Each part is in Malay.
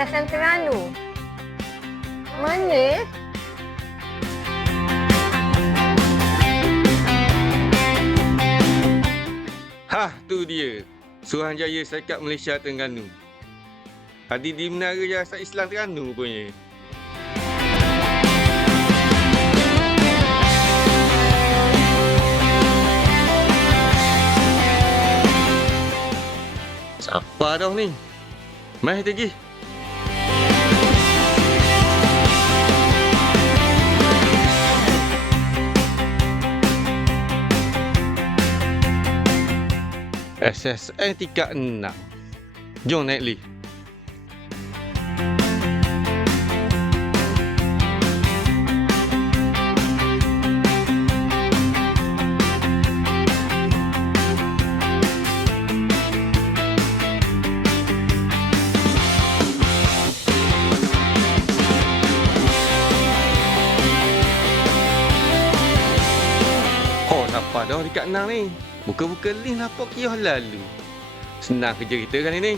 Asaskan Terengganu. Mana? Tu dia. Suruhanjaya Syarikat Malaysia Terengganu. Hadir di Menara Yayasan Islam Terengganu rupanya. Siapa dah ni? Mai pergi. SSN tingkat 6. Jom naik lift. Oh, siapa dah dekat 6 ni? Buka-buka link lapor kios lalu. Senang kerja kita kan ini.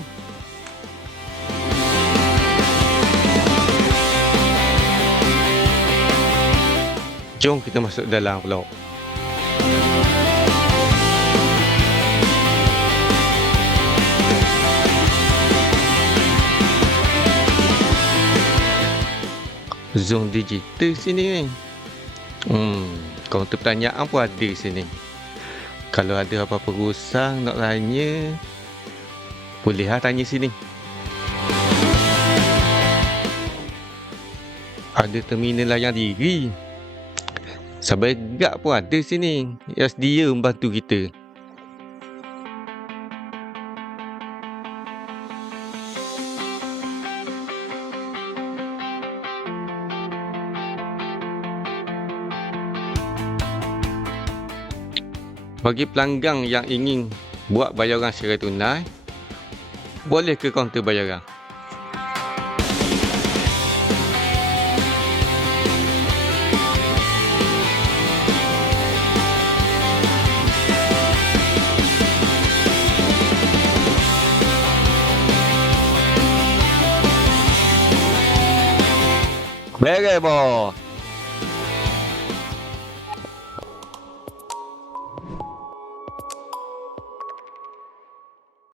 Jom kita masuk dalam pula. Zoom digital sini ni. Kaunter pertanyaan pun ada sini. Kalau ada apa-apa rusang nak tanya, boleh tanya sini. Ada terminal layan diri. Sabai gak pun ada sini. Yang sedia membantu kita. Bagi pelanggan yang ingin buat bayaran secara tunai, boleh ke kaunter bayaran. Beres, boh.